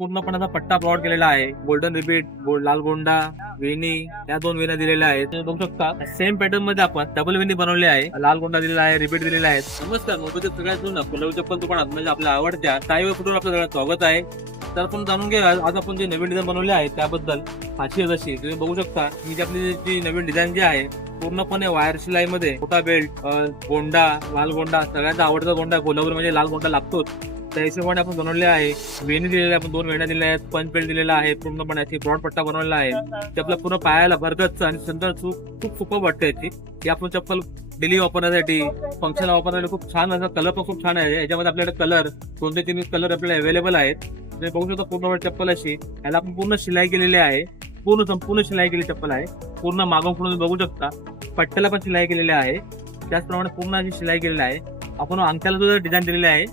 पूर्णपणे पट्टा प्लॉट केलेला आहे. गोल्डन रिपीट, लाल गोंडा, वेणी या 2 वेण्या दिलेल्या आहेत. तुम्ही बघू शकता सेम पॅटर्न मध्ये आपण डबल वेणी बनवली आहे. लाल गोंडा दिलेला आहे, रिपीट दिलेला आहे. नमस्कार, मोबाईल सगळ्यात जुनं कोल्हापूर चप्पल दुकानात म्हणजे आपल्या आवडत्या साईवर फुटून आपलं सगळं स्वागत आहे. तर आपण जाणून घेऊया आज आपण जे नवीन डिझाईन बनवले आहे त्याबद्दल. खासियत अशी तुम्ही बघू शकता ही जी आपली जी नवीन डिझाईन जी आहे पूर्णपणे वायर शिलाई मध्ये मोठा बेल्ट, गोंडा, लाल गोंडा, सगळ्यांचा आवडता गोंडा कोल्हापूर म्हणजे लाल गोंडा लागतोच. त्या हिशोबाने आपण बनवले आहे. वेणी दिलेल्या आपण 2 वेण्या दिलेल्या आहेत. पंच बेल्ट दिलेला आहे. पूर्णपणे अशी ब्रॉड पट्टा बनवलेला आहे. ते आपल्या पूर्ण पायाला भरगतच आणि सुंदर खूप सुपर वाटते याची. ही आपण चप्पल डेली वापरण्यासाठी, फंक्शनला वापरण्यासाठी खूप छान असा कलर पण खूप छान आहे. याच्यामध्ये आपल्याकडे कलर 2 ते 3 कलर आपल्याला अवेलेबल आहेत. तुम्ही बघू शकता पूर्ण चप्पल अशी याला आपण पूर्ण शिलाई केलेली आहे. संपूर्ण शिलाई केलेली चप्पल आहे. पूर्ण मागून पुढे बघू शकता पट्ट्याला पण शिलाई केलेली आहे. त्याचप्रमाणे पूर्ण अशी शिलाई केलेली आहे. आपण अंगठ्याला सुद्धा डिझाईन दिलेली आहे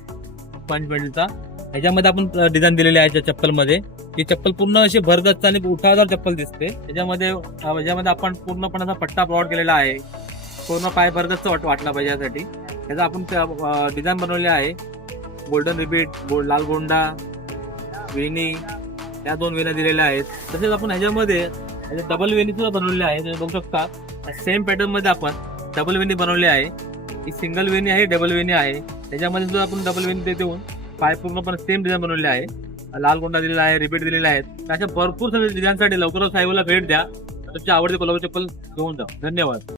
पंच बेल्टचा. ह्याच्यामध्ये आपण डिझाईन दिलेली आहे त्या चप्पल मध्ये. ही चप्पल पूर्ण अशी भरगच्च आणि उठावदार चप्पल दिसते. याच्यामध्ये आपण पूर्णपणे असा पट्टा प्लॉट केलेला आहे. पूर्ण पाय भरगच्च वाटला पाहिजे यासाठी याचा आपण डिझाईन बनवले आहे. गोल्डन रिपीट, लाल गोंडा, वेणी या 2 वेण्या दिलेल्या आहेत. तसेच आपण ह्याच्यामध्ये डबल वेणी सुद्धा बनवलेली आहे. तुम्ही बघू शकता सेम पॅटर्न मध्ये आपण डबल वेणी बनवली आहे. ही सिंगल वेणी आहे, डबल वेणी आहे. त्याच्यामध्ये सुद्धा आपण डबल वेणी देऊन पाय पूर्णपणे सेम डिझाईन बनवले आहे. लाल गोंडा दिलेला आहे, रिपीट दिलेला आहे. अशा भरपूर सगळ्या डिझाईनसाठी लवकरच साहेबला भेट द्या. तुमच्या आवडते कोल्हापूर चप्पल घेऊन जा. धन्यवाद.